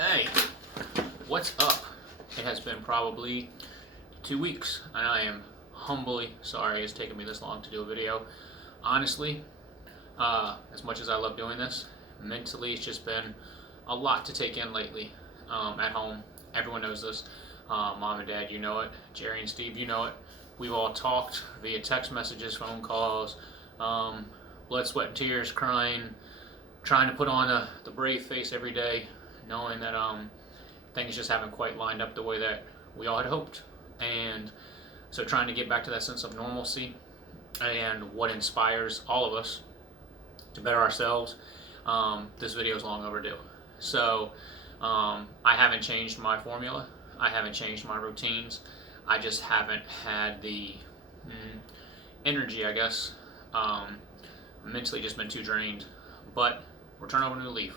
Hey, what's up? It has been probably 2 weeks, and I am humbly sorry it's taken me this long to do a video. Honestly, as much as I love doing this, mentally it's just been a lot to take in lately at home. Everyone knows this. Mom and Dad, you know it. Jerry and Steve, you know it. We've all talked via text messages, phone calls, blood, sweat, and tears, crying, trying to put on the brave face every day, knowing that things just haven't quite lined up the way that we all had hoped. And so trying to get back to that sense of normalcy and what inspires all of us to better ourselves, this video is long overdue. So I haven't changed my formula. I haven't changed my routines. I just haven't had the energy, I guess. Mentally just been too drained. But we're turning over a new leaf.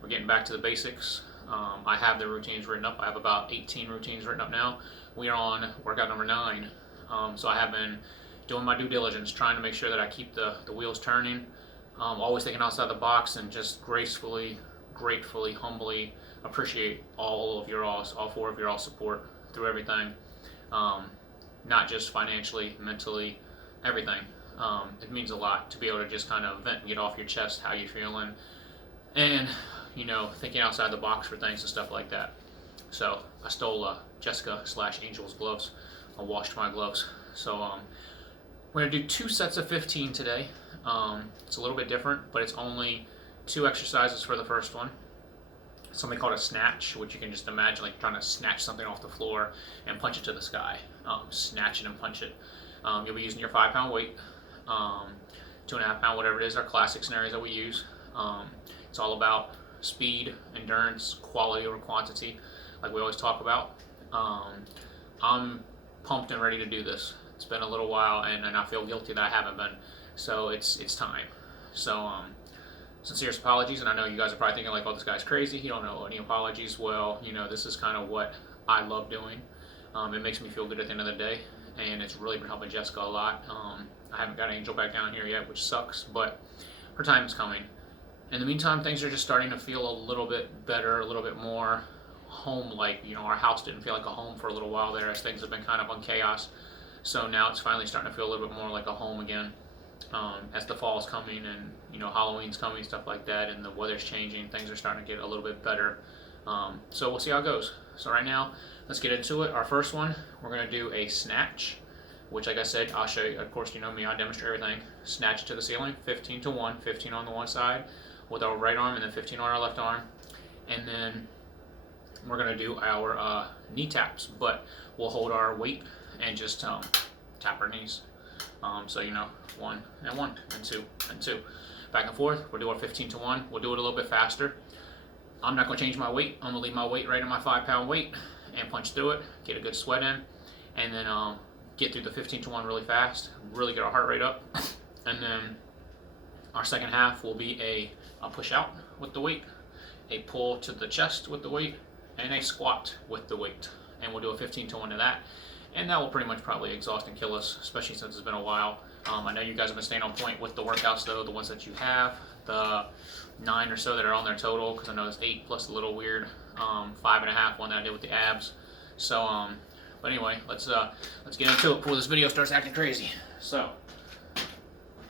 We're getting back to the basics. I have the routines written up. I have about 18 routines written up now. We are on workout number 9. So I have been doing my due diligence, trying to make sure that I keep the wheels turning, always thinking outside the box, and just gracefully, gratefully, humbly appreciate all of your all 4 of your all support through everything, not just financially, mentally, everything. It means a lot to be able to just kind of vent and get off your chest how you're feeling, and thinking outside the box for things and stuff like that. So I stole Jessica/Angel's gloves. I washed my gloves. So we're gonna do 2 sets of 15 today. It's a little bit different, but it's only 2 exercises for the first one. Something called a snatch, which you can just imagine like trying to snatch something off the floor and punch it to the sky. Snatch it and punch it. You'll be using your 5-pound weight, 2.5 pound, whatever it is, our classic scenarios that we use. It's all about speed, endurance, quality over quantity, like we always talk about. I'm pumped and ready to do this. It's been a little while, and I feel guilty that I haven't been. So it's time. So sincerest apologies, and I know you guys are probably thinking like, "Oh, this guy's crazy. He don't know any apologies." Well, this is kind of what I love doing. It makes me feel good at the end of the day, and it's really been helping Jessica a lot. I haven't got Angel back down here yet, which sucks, but her time is coming. In the meantime, things are just starting to feel a little bit better, a little bit more home-like. Our house didn't feel like a home for a little while there, as things have been kind of on chaos. So now it's finally starting to feel a little bit more like a home again. As the fall's coming and Halloween's coming, stuff like that, and the weather's changing, things are starting to get a little bit better. So we'll see how it goes. So right now, let's get into it. Our first one, we're going to do a snatch, which, like I said, I'll show you. Of course, you know me, I demonstrate everything. Snatch to the ceiling, 15 to 1, 15 on the one side with our right arm, and then 15 on our left arm. And then we're going to do our knee taps, but we'll hold our weight and just tap our knees. So 1 and 1 and 2 and 2, back and forth. We'll do our 15 to 1. We'll do it a little bit faster. I'm not going to change my weight. I'm going to leave my weight right in my 5-pound weight and punch through it, get a good sweat in, and then get through the 15 to 1 really fast, really get our heart rate up. And then our second half will be a push out with the weight, a pull to the chest with the weight, and a squat with the weight. And we'll do a 15 to 1 to that. And that will pretty much probably exhaust and kill us, especially since it's been a while. I know you guys have been staying on point with the workouts, though, the ones that you have, the 9 or so that are on there total, because I know it's 8 plus a little weird 5.5 one that I did with the abs. So, but anyway, let's get into it before this video starts acting crazy. So,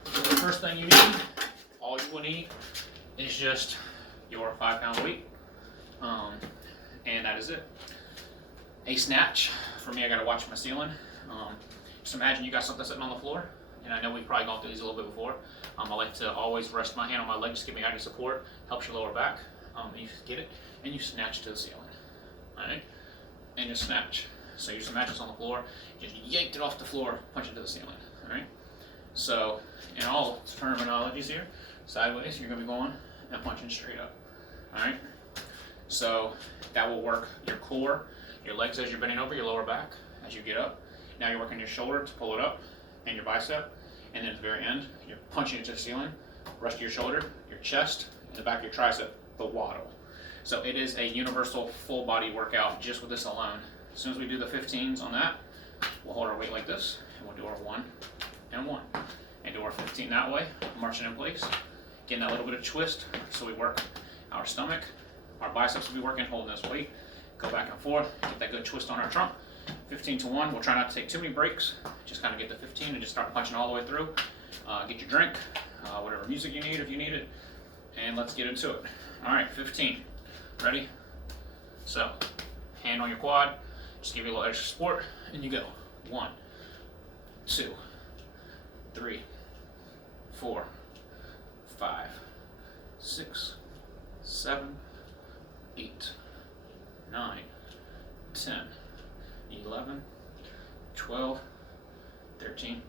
the first thing you need, all you will need, is just your 5-pound weight, and that is it. A snatch, for me, I gotta watch my ceiling. Just imagine you got something sitting on the floor, and I know we've probably gone through these a little bit before. I like to always rest my hand on my leg, just give me added support, helps your lower back. You get it, and you snatch to the ceiling, all right? And just snatch. So you just imagine it's on the floor, just yanked it off the floor, punch it to the ceiling, all right? So in all terminologies here, sideways, you're gonna be going and punching straight up, all right? So that will work your core, your legs as you're bending over, your lower back as you get up. Now you're working your shoulder to pull it up, and your bicep, and then at the very end, you're punching it to the ceiling, rest of your shoulder, your chest, and the back of your tricep, the waddle. So it is a universal full body workout just with this alone. As soon as we do the 15s on that, we'll hold our weight like this, and we'll do our 1 and 1, and do our 15 that way, marching in place, getting that little bit of twist, so we work our stomach, Our biceps will be working, holding this weight. Go back and forth, get that good twist on our trunk. 15 to 1. We'll try not to take too many breaks. Just kind of get to 15 and just start punching all the way through. Get your drink, whatever music you need if you need it, and let's get into it. All right, 15. Ready? So, hand on your quad. Just give you a little extra support, and you go. 1, 2, 3, 4, 5, 6, 7, 8, 9, 10, 11, 12, 13,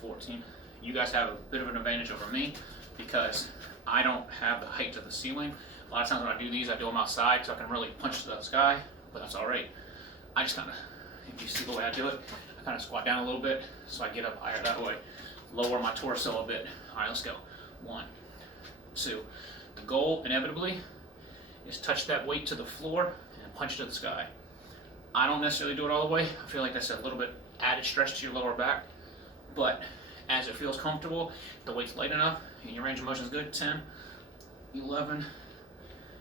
14. You guys have a bit of an advantage over me because I don't have the height to the ceiling. A lot of times when I do these, I do them outside so I can really punch to the sky, but that's all right. I just kind of, if you see the way I do it, I kind of squat down a little bit so I get up higher that way. Lower my torso a bit. All right, let's go. 1, 2. The goal, inevitably, is touch that weight to the floor and punch to the sky. I don't necessarily do it all the way. I feel like that's a little bit added stretch to your lower back, but as it feels comfortable, the weight's light enough, and your range of motion is good. 10, 11,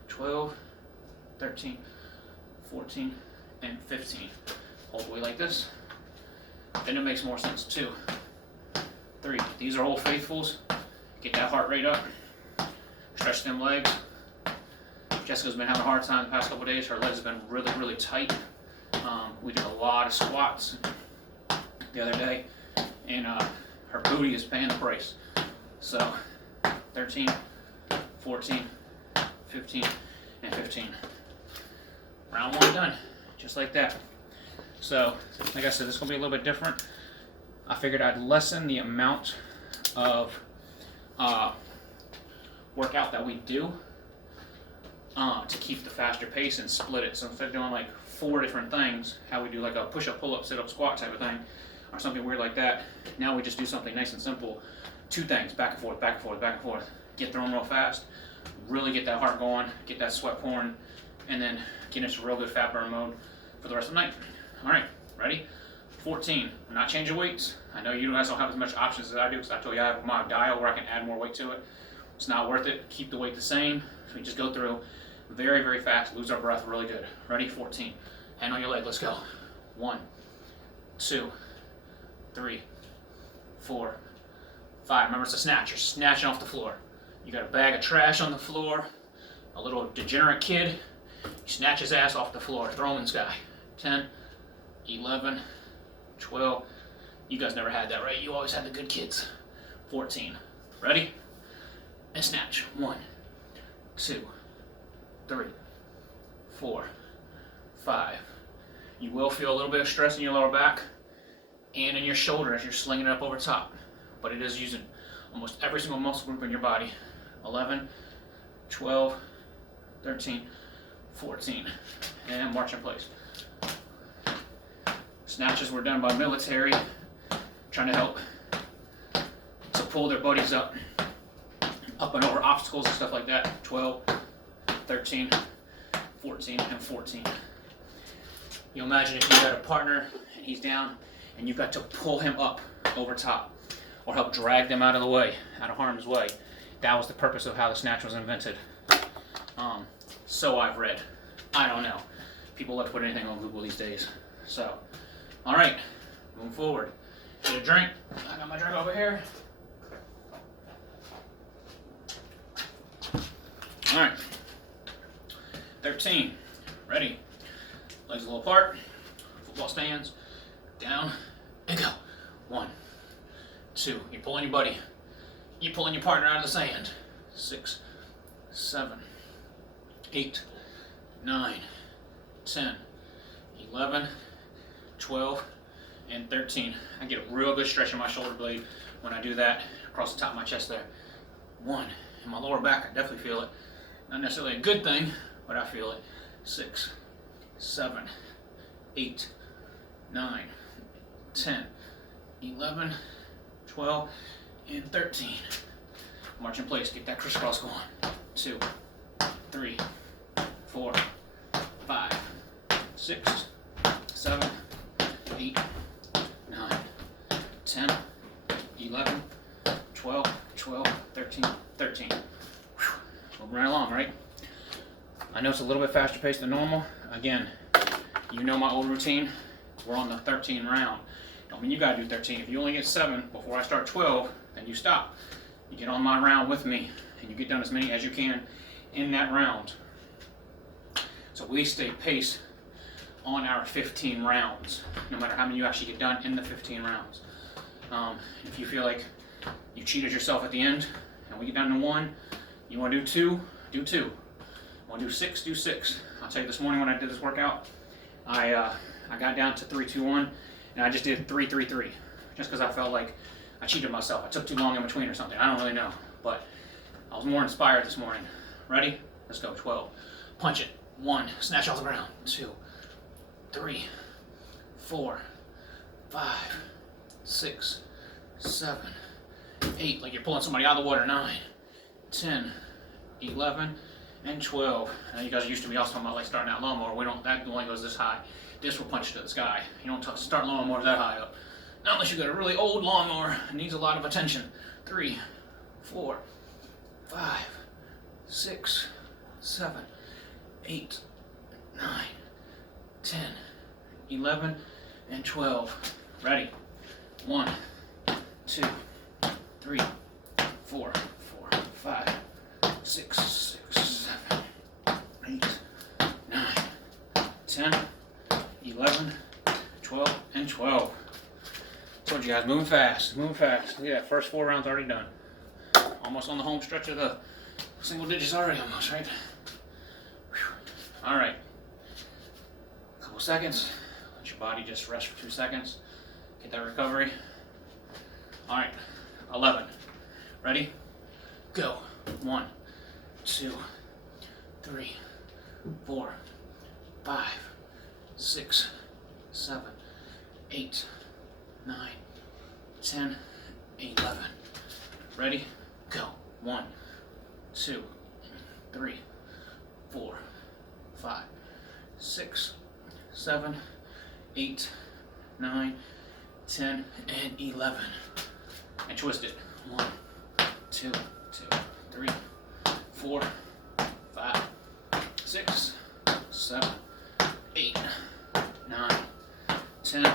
12, 13, 14, and 15. Hold the weight like this. Then it makes more sense. 2, 3. These are Old Faithfuls. Get that heart rate up. Stretch them legs. Jessica's been having a hard time the past couple days. Her legs have been really, really tight. We did a lot of squats the other day, and her booty is paying the price. So 13, 14, 15, and 15. Round 1 done, just like that. So, like I said, this is going to be a little bit different. I figured I'd lessen the amount of workout that we do to keep the faster pace and split it. So instead of doing like 4 different things, how we do like a push-up, pull-up, sit-up, squat type of thing, or something weird like that, now we just do something nice and simple. 2 things, back and forth, back and forth, back and forth. Get through them real fast, really get that heart going, get that sweat pouring, and then get into real good fat burn mode for the rest of the night. All right, ready? 14. I'm not changing weights. I know you guys don't have as much options as I do because I told you I have my dial where I can add more weight to it. It's not worth it. Keep the weight the same. So we just go through very, very fast, lose our breath really good. Ready? 14. Hand on your leg. Let's go. 1, 2, 3, 4, 5. Remember, it's a snatch. You're snatching off the floor. You got a bag of trash on the floor, a little degenerate kid. You snatch his ass off the floor, throw him in the sky. 10, 11, 12. You guys never had that, right? You always had the good kids. 14. Ready? And snatch. 1, 2, 3, 4, 5. You will feel a little bit of stress in your lower back and in your shoulder as you're slinging it up over top, but it is using almost every single muscle group in your body. 11, 12, 13, 14, and march in place. Snatches were done by military, trying to help to pull their buddies up and over obstacles and stuff like that. 12, 13, 14, and 14. You imagine if you got a partner and he's down and you've got to pull him up over top or help drag them out of the way, out of harm's way. That was the purpose of how the snatch was invented. So I've read. I don't know. People like to put anything on Google these days. So, all right, moving forward. Get a drink. I got my drink over here. All right. 13. Ready. Legs a little apart. Football stance. Down and go. 1, 2. You're pulling your buddy. You're pulling your partner out of the sand. 6, 7, 8, 9, 10, 11, 12, and 13. I get a real good stretch in my shoulder blade when I do that across the top of my chest there. 1. In my lower back, I definitely feel it. Not necessarily a good thing, but I feel it. 6, 7, 8, 9, 10, 11, 12, and 13. March in place. Get that crisscross going. 2, 3, 4, 5, 6, 7, 8, 9, 10, 11, 12, 13, 13. Moving right along, right? I know it's a little bit faster paced than normal. Again, you know my old routine. We're on the 13 round. Don't mean you gotta do 13. If you only get 7 before I start 12, then you stop. You get on my round with me, and you get done as many as you can in that round. So we stay paced on our 15 rounds, no matter how many you actually get done in the 15 rounds. If you feel like you cheated yourself at the end, and we get down to 1, you want to do 2, do 2. Want to do 6, do 6. I'll tell you, this morning when I did this workout, I got down to 3, 2, 1, and I just did 3, 3, 3, just because I felt like I cheated myself. I took too long in between or something. I don't really know, but I was more inspired this morning. Ready? Let's go. 12. Punch it. 1. Snatch off the ground. 2, 3, 4, 5, 6, 7, 8. Like you're pulling somebody out of the water. 9, 10, 11, and 12. Now you guys are used to me also talking about like starting out lawnmower. We don't. That only goes this high. This will punch to the sky. You don't start lawnmowers that high up. Not unless you got a really old lawnmower. It needs a lot of attention. 3, 4, 5, 6, 7, 8, 9, 10, 11, and 12. Ready? 1, 2, 3, 4, 5, 6, 7, 8, 9, 10, 11, 12, and 12. Told you guys, moving fast, moving fast. Look at that, first 4 rounds already done. Almost on the home stretch of the single digits already, almost, right? Whew. All right. A couple seconds. Let your body just rest for 2 seconds. Get that recovery. All right, 11. Ready? Go. 1, 2, 3, 4, 5, 6, 7, 8, 9, 10, 11. Ready? Go. 1, 2, 3, 4, 5, 6, 7, 8, 9, 10, and 11. And twist it. 1, 2, 3, 4, 5, 6, 7, 8, 9, 10,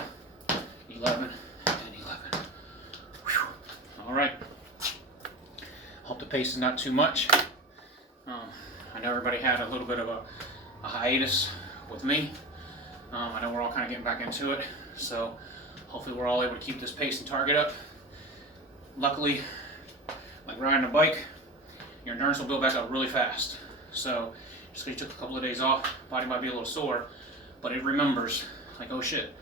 11, and 11. Whew. All right. Hope the pace is not too much. I know everybody had a little bit of a hiatus with me. I know we're all kind of getting back into it, so hopefully we're all able to keep this pace and target up. Luckily, like riding a bike, your endurance will build back up really fast. So just because you took a couple of days off, body might be a little sore, but it remembers, like, oh shit,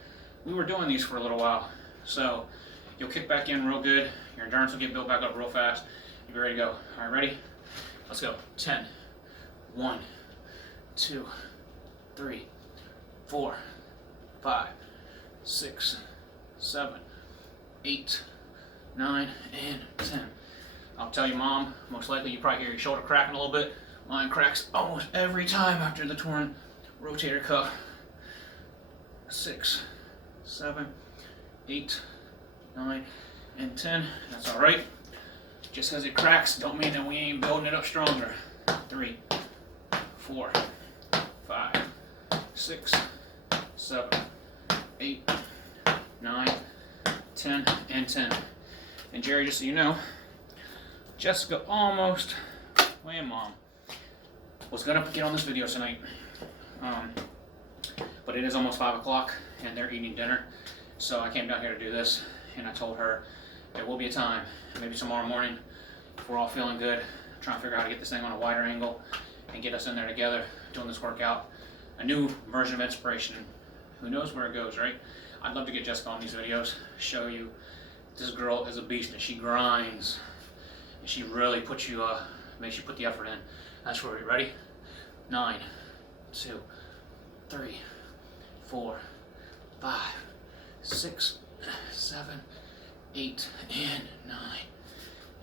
we were doing these for a little while. So you'll kick back in real good, your endurance will get built back up real fast. You'll be ready to go. All right, ready? Let's go. 10, 1, 2, 3, 4, 5, 6, 7, 8, 9, and 10. I'll tell you, Mom, most likely you probably hear your shoulder cracking a little bit. Mine cracks almost every time after the torn rotator cuff. 6, 7, 8, 9, and 10. That's all right. Just because it cracks don't mean that we ain't building it up stronger. 3, 4, 5, 6, 7, 8, 9, 10, and 10. And Jerry, just so you know, Jessica almost, and Mom, was gonna get on this video tonight, but it is almost 5 o'clock and they're eating dinner, so I came down here to do this, and I told her there will be a time, maybe tomorrow morning, if we're all feeling good, trying to figure out how to get this thing on a wider angle and get us in there together doing this workout, a new version of inspiration. Who knows where it goes, right? I'd love to get Jessica on these videos, show you this girl is a beast and she grinds and she really puts you, makes you put the effort in. That's where we're ready. 9, 2, 3, 4, 5, 6, 7, 8, and 9.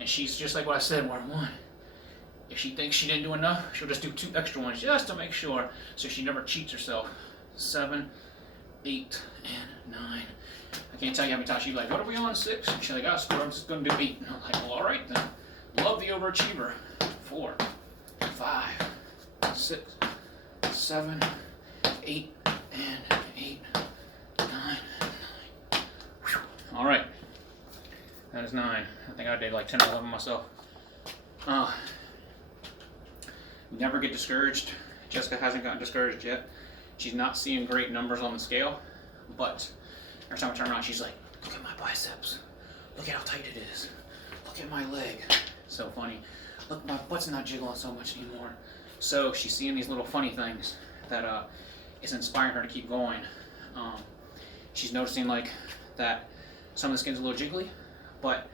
And she's just like what I said, 1. If she thinks she didn't do enough, she'll just do 2 extra ones just to make sure, so she never cheats herself. 7, 8, and 9. I can't tell you how many times she's like, what are we on, 6? And she's like, oh, I'm just going to do 8. And I'm like, well, all right then. Love the overachiever. 4, 5, 6, 7, 8, and 8, 9, 9. Whew. All right, that is 9. I think I did like 10 or 11 myself. Never get discouraged. Jessica hasn't gotten discouraged yet. She's not seeing great numbers on the scale, but every time I turn around, she's like, look at my biceps. Look at how tight it is. Look at my leg. So funny. Look, my butt's not jiggling so much anymore. So she's seeing these little funny things that is inspiring her to keep going. She's noticing like that some of the skin's a little jiggly, but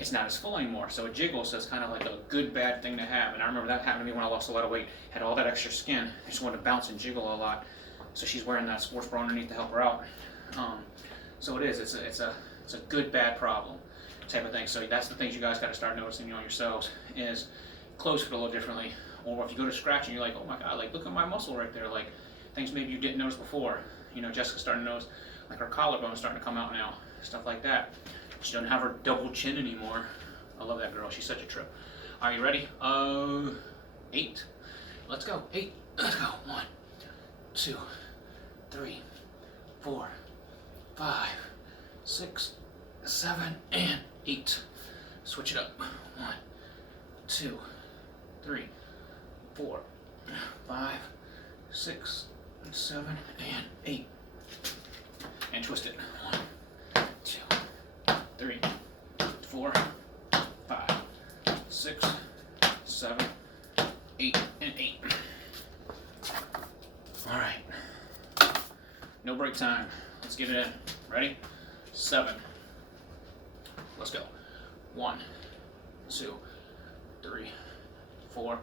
it's not as full anymore. So it jiggles, so it's kind of like a good, bad thing to have. And I remember that happened to me when I lost a lot of weight. Had all that extra skin. I just wanted to bounce and jiggle a lot. So she's wearing that sports bra underneath to help her out. So it is. It's a good, bad problem type of thing. So that's the things you guys got to start noticing on yourselves is clothes fit a little differently. Or if you go to scratch and you're like, oh my God, like look at my muscle right there. Like things maybe you didn't notice before. You know, Jessica's starting to notice like her collarbone's starting to come out now. Stuff like that. She doesn't have her double chin anymore. I love that girl. She's such a trip. Are you ready? 8. Let's go. 8. Let's go. 1, 2, 3, 4, 5, 6, 7, and 8. Switch it up. 1, 2, 3, 4, 5, 6, 7, and 8. And twist it. 1, 2, 3, 4, 5, 6, 7, 8, and 8. All right. No break time. Let's get it in. Ready? 7. Let's go. 1, 2, 3, 4.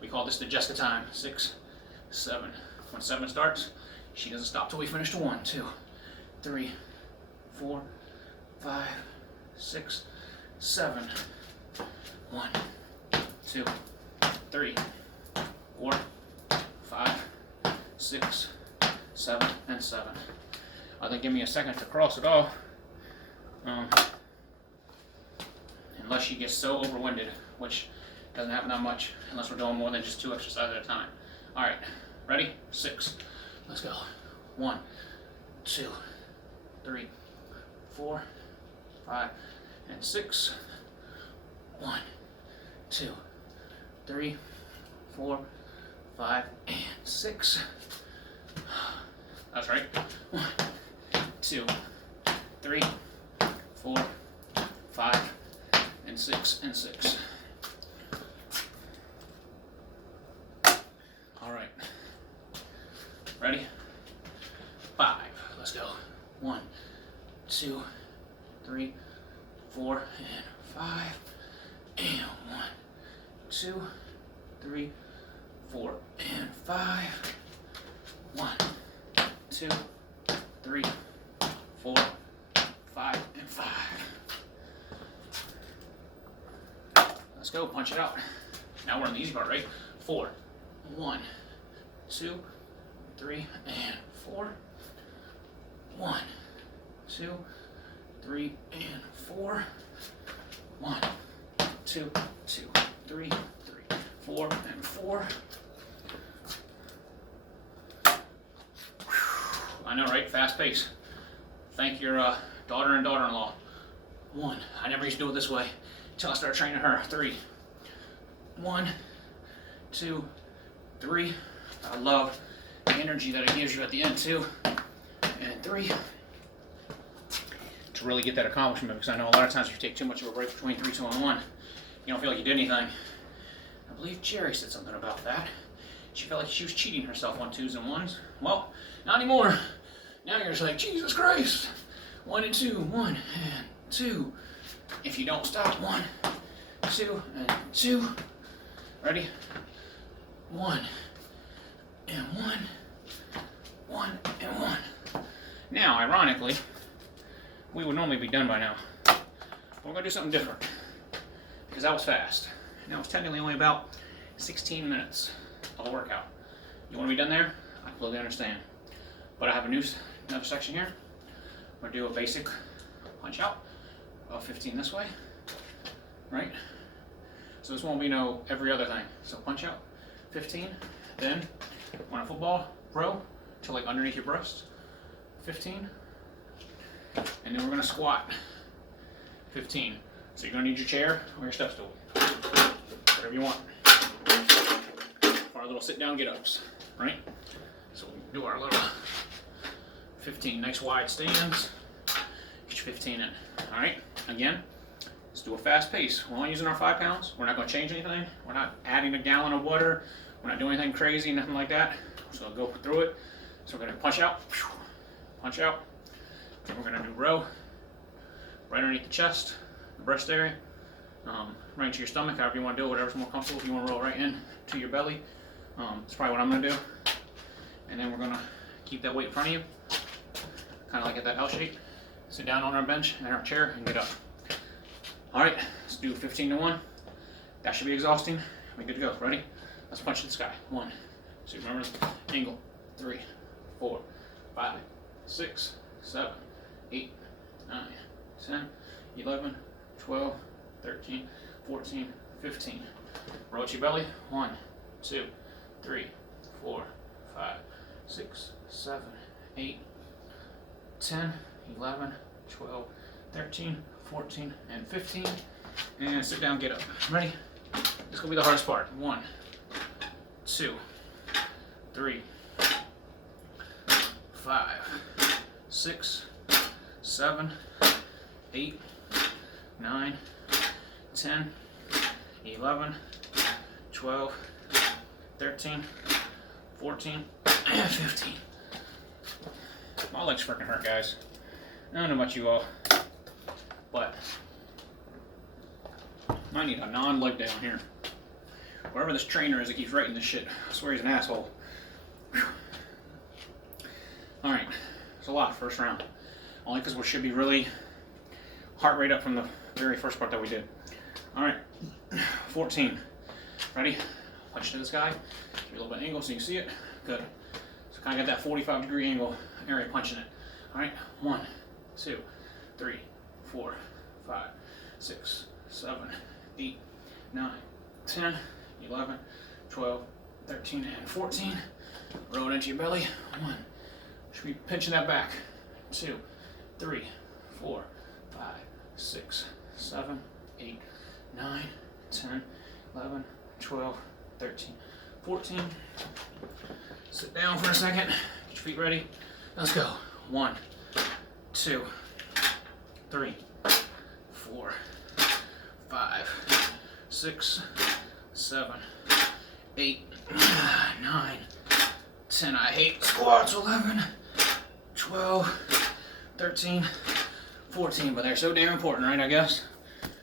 We call this the Jessica time. 6, 7. When 7 starts, she doesn't stop till we finish to 1, 2, 3, 4, 5, 6, 7. 1, 2, 3, 4, 5, 6, 7, and 7. Then give me a second to cross it off. Unless she gets so overwinded, which doesn't happen that much unless we're doing more than just 2 exercises at a time. All right, ready? 6. Let's go. 1, 2, 3, 4, 5, and 6. 1, 2, 3, 4, 5, and 6. That's right. 1, 2, 3, 4, 5, and 6, and 6. All right. Ready? 5. Let's go. 1, 2, 3, 4, and 5. And 1, 2, 3, 4, and 5. 1, 2, 3, 4, 5, and 5. Let's go, punch it out. Now we're on the easy part, right? 4. 1, 2, 3, and 4. 1, 2, 3, and 4. 1, 2, 2, 3, 3, 4, and 4. I know, right? Fast pace. Thank your daughter and daughter-in-law. 1. I never used to do it this way until I started training her. 3. 1, 2, 3. I love the energy that it gives you at the end, too. And 3. To really get that accomplishment, because I know a lot of times if you take too much of a break between 3, 2, and 1, you don't feel like you did anything. I believe Jerry said something about that. She felt like she was cheating herself on 2s and 1s. Well, not anymore. Now you're just like, Jesus Christ. 1 and 2, 1 and 2. If you don't stop, 1, 2, and 2. Ready? 1 and 1. 1 and 1. Now, ironically, we would normally be done by now. But we're going to do something different. Because that was fast. Now it's technically only about 16 minutes of a workout. You want to be done there? I completely understand. But I have another section here. I'm going to do a basic punch out. About 15 this way. Right? So this won't be no every other thing. So punch out 15. Then on a football row to like underneath your breast. 15. And then we're gonna squat. 15. So you're gonna need your chair or your step stool. Whatever you want. For our little sit down get ups, right? So we'll do our little 15, nice wide stands. Get your 15 in. Alright, again, let's do a fast pace. We're only using our 5 pounds. We're not gonna change anything. We're not adding a gallon of water. We're not doing anything crazy, nothing like that. So I'll go through it. So we're gonna punch out, then we're gonna do row, right underneath the chest, the breast area, right into your stomach, however you wanna do it, whatever's more comfortable. If you wanna roll right in to your belly, that's probably what I'm gonna do. And then we're gonna keep that weight in front of you, kind of like at that L shape. Sit down on our bench and our chair and get up. All right, let's do 15 to 1. That should be exhausting. We're good to go. Ready? Let's punch to the sky. 1, 2, remember the angle. 3, 4, 5, 6, 7, 8, 9, 10, 11, 12, 13, 14, 15. Roll to your belly. 1, 2, 3, 4, 5, 6, 7, 8, 10, 11, 12, 13, 14, and 15. And sit down, get up. Ready? This is going to be the hardest part. 1, 2, 3, 5, 6, 7, 8, 9, 10, 11, 12, 13, 14, and 15. My legs freaking hurt, guys. I don't know about you all, but I need a non-leg down here. Wherever this trainer is that keeps writing this shit, I swear he's an asshole. Alright, it's a lot first round. Only because we should be really heart rate up from the very first part that we did. Alright, 14. Ready? Punch to this guy. Give you a little bit of angle so you can see it. Good. So kind of got that 45-degree angle area punching it. Alright, 1, 2, 3, 4, 5, 6, 7, 8, 9, 10, 11, 12, 13, and 14. Roll it into your belly. 1. Should be pinching that back. 2, 3, 4, 5, 6, 7, 8, 9, 10, 11, 12, 13, 14. Sit down for a second. Get your feet ready. Let's go. 1, 2, 3, 4, 5, 6, 7, 8, 9, 10. I hate squats. 11, 12, 13, 14. But they're so damn important, right? I guess.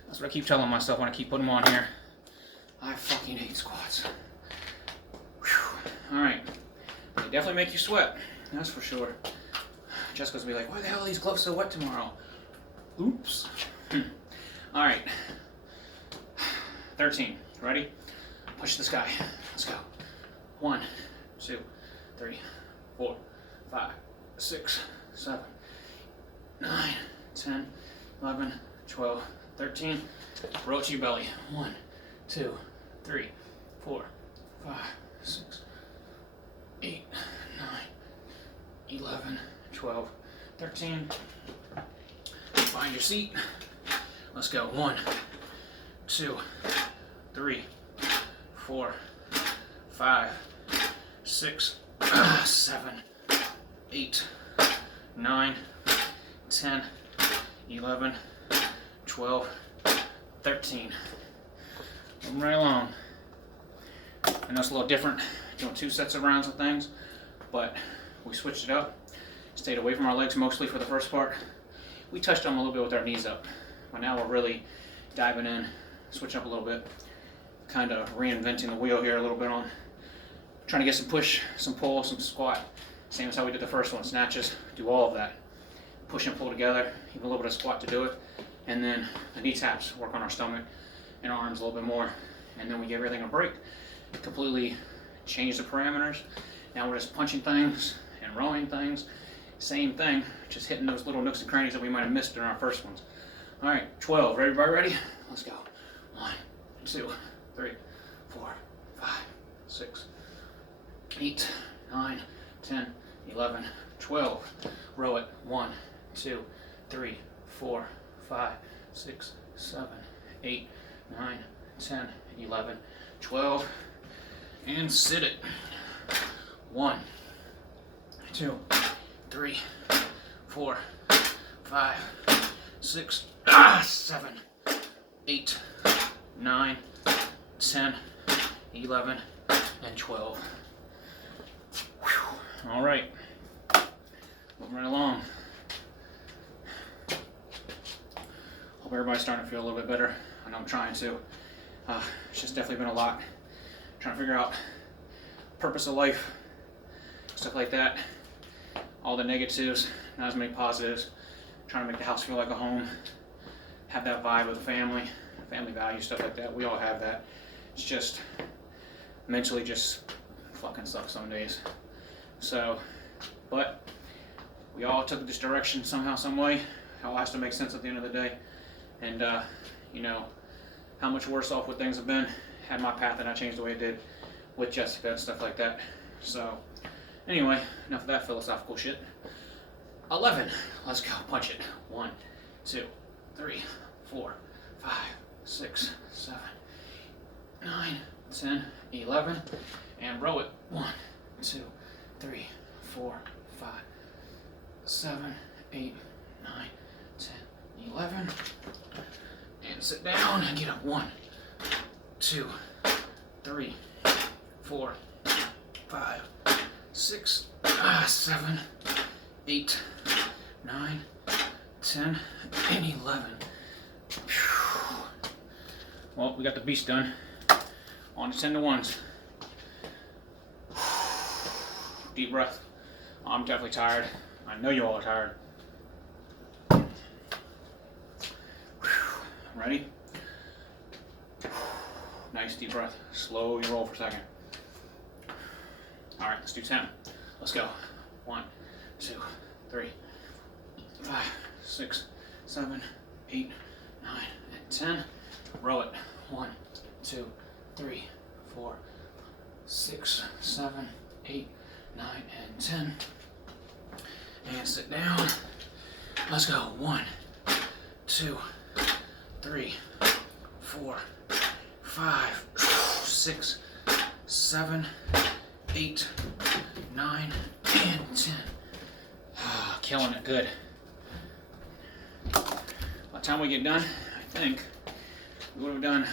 That's what I keep telling myself when I keep putting them on here. I fucking hate squats. Alright. They definitely make you sweat. That's for sure. Jessica's gonna be like, why the hell are these gloves so wet tomorrow? Oops. Alright. 13. Ready? Push the sky. Let's go. 1, 2, 3, 4, 5, 6, 7, 9, 10, 11, 12, 13. Roll to your belly. 1, 2, 3, 4, 5, 6, 8, 9, 11, 12, 13. Find your seat. Let's go. 1, 2, 3, 4, 5, 6, 7, 8, 9, 10, 11, 12, 13. Moving right along. I know it's a little different doing 2 sets of rounds of things, but we switched it up. Stayed away from our legs mostly for the first part. We touched on them a little bit with our knees up, but now we're really diving in, switching up a little bit, kind of reinventing the wheel here a little bit on trying to get some push, some pull, some squat. Same as how we did the first one, snatches, do all of that. Push and pull together, even a little bit of squat to do it. And then the knee taps, work on our stomach and arms a little bit more. And then we give everything a break. Completely change the parameters. Now we're just punching things and rowing things. Same thing, just hitting those little nooks and crannies that we might have missed in our first ones. All right, 12, everybody ready? Let's go. 1, 2, 3, 4, 5, 6, 8, 9, 10, 11, 12. Row it. 1, 2, 3, 4, 5, 6, 7, 8, 9, 10, 11, 12. And sit it. 1, 2, 3, 4, 5, 6, 7, 8, 9, 10, 11, and 12. Whew. All right. Moving right along. Hope everybody's starting to feel a little bit better. I know I'm trying to. It's just definitely been a lot. Trying to figure out purpose of life, stuff like that. All the negatives, not as many positives. Trying to make the house feel like a home. Have that vibe with the family values, stuff like that. We all have that. It's just mentally just fucking sucks some days. So, but we all took this direction somehow, some way. It all has to make sense at the end of the day. And you know, how much worse off would things have been had my path and I changed the way it did with Jessica and stuff like that. So, anyway, enough of that philosophical shit. 11. Let's go. Punch it. 1, 2, 3, 4, 5, 6, 7, 9, 10, 11. And row it. 1, 2, 3, 4, 5, 7, 8, 9, 10, 11. And sit down and get up. 1, 2, 3, 4, 5, 6, 7, 8, 9, 10, and 11. Whew. Well, we got the beast done. On to 10 to 1s. Deep breath. I'm definitely tired. I know you all are tired. Ready? Nice deep breath. Slow your roll for a second. Alright, let's do 10. Let's go. 1, 2, 3, 5, 6, 7, 8, 9, and 10. Row it. 1, 2, 3, 4, 6, 7, 8, 9, and 10. And sit down. Let's go. 1, 2, 3, 4, 5, 6, 7, 8, 9, and 10. Killing it. Good. By the time we get done, I think we would have done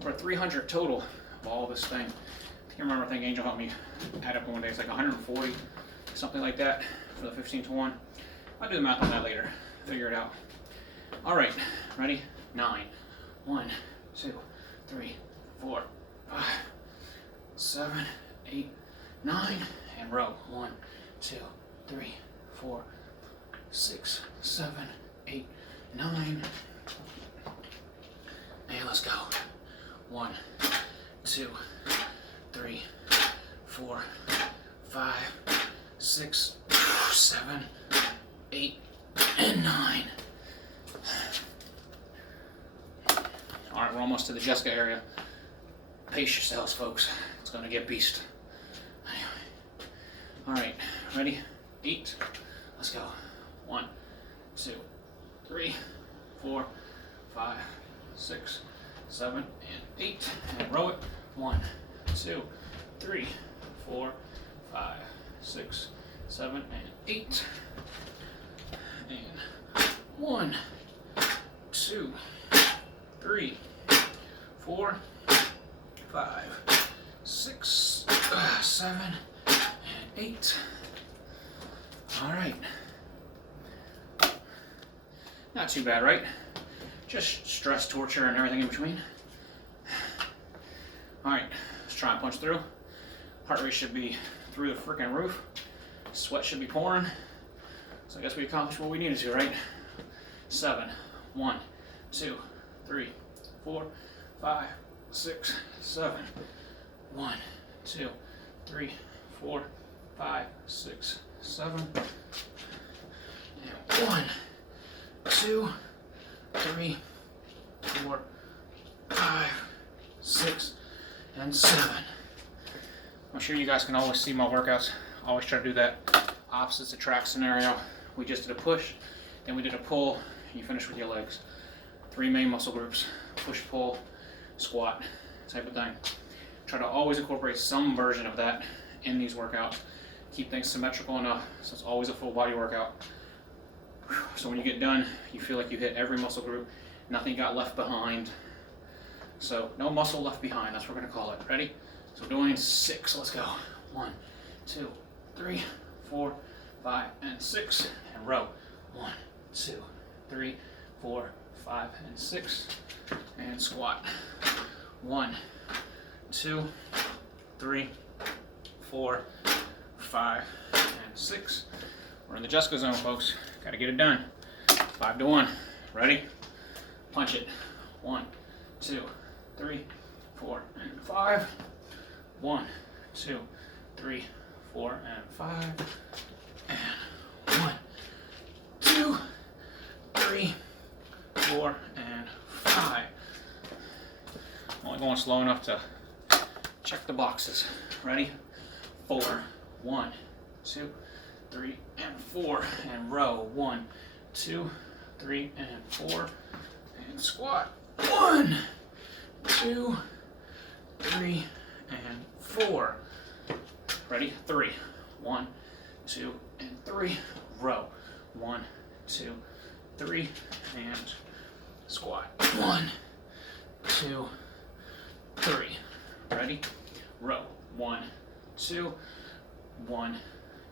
over 300 total of all this thing. I remember, I think Angel helped me add up one day. It's like 140, something like that, for the 15 to 1. I'll do the math on that later. Figure it out. All right, ready? 9. 1, 2, 3, 4, 5, 7, 8, 9, and row. 1, 2, 3, 4, 6, 7, 8, 9. And let's go. 1, 2, 3, 4, 5, 6, 7, 8, and 9. All right, we're almost to the Jessica area. Pace yourselves, folks. It's gonna get beast. Anyway. All right, ready? 8. Let's go. 1, 2, 3, 4, 5, 6, 7, and 8. And row it. 1, 2, 3, 4, 5, 6, 7, and 8. And 1, 2, 3, 4, 5, 6, 7, and 8. All right. Not too bad, right? Just stress, torture, and everything in between. All right, let's try and punch through. Heart rate should be through the freaking roof. Sweat should be pouring. So I guess we accomplished what we needed to, right? 7. 1, 2, 3, 4, 5, 6, 7. 1, 2, 3, 4, 5, 6, 7. And 1, 2, 3, 4, 5, 6, and 7. I'm sure you guys can always see my workouts. I always try to do that opposites attract scenario. We just did a push, then we did a pull, and you finish with your legs. 3 main muscle groups: push, pull, squat, type of thing. Try to always incorporate some version of that in these workouts. Keep things symmetrical enough so it's always a full body workout. So when you get done, you feel like you hit every muscle group, nothing got left behind. So no muscle left behind, that's what we're gonna call it. Ready? So doing 6, let's go. 1, 2, 3, 4, 5, and 6, and row. 1, 2, 3, 4, 5, and 6, and squat. 1, 2, 3, 4, 5, and 6. We're in the Jessica zone, folks. Gotta get it done. 5 to 1. Ready? Punch it. 1, 2, 3, 4, and 5. 1, 2, 3, 4, and 5. And 1, 2, 3, 4, and 5. I'm only going slow enough to check the boxes. Ready? 4, 1, 2, 3, and 4, and row. 1, 2, 3, and 4, and squat. 1, 2, 3, and 4. Ready? 3, 1, 2, and 3. Row. 1, 2, 3, and squat. 1, 2, 3. Ready? Row. 1, 2, 1,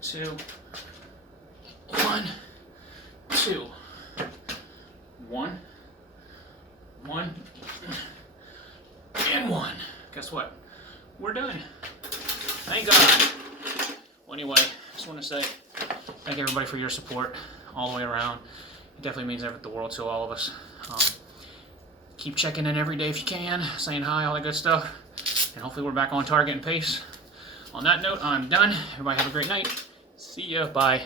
2, 1, 2, 1, 1, and 1. Guess what? We're done. Thank God. Well, anyway, just want to say thank everybody for your support all the way around. It definitely means the world to all of us. Keep checking in every day if you can, saying hi, all that good stuff. And hopefully we're back on target and pace. On that note, I'm done. Everybody have a great night. See ya. Bye.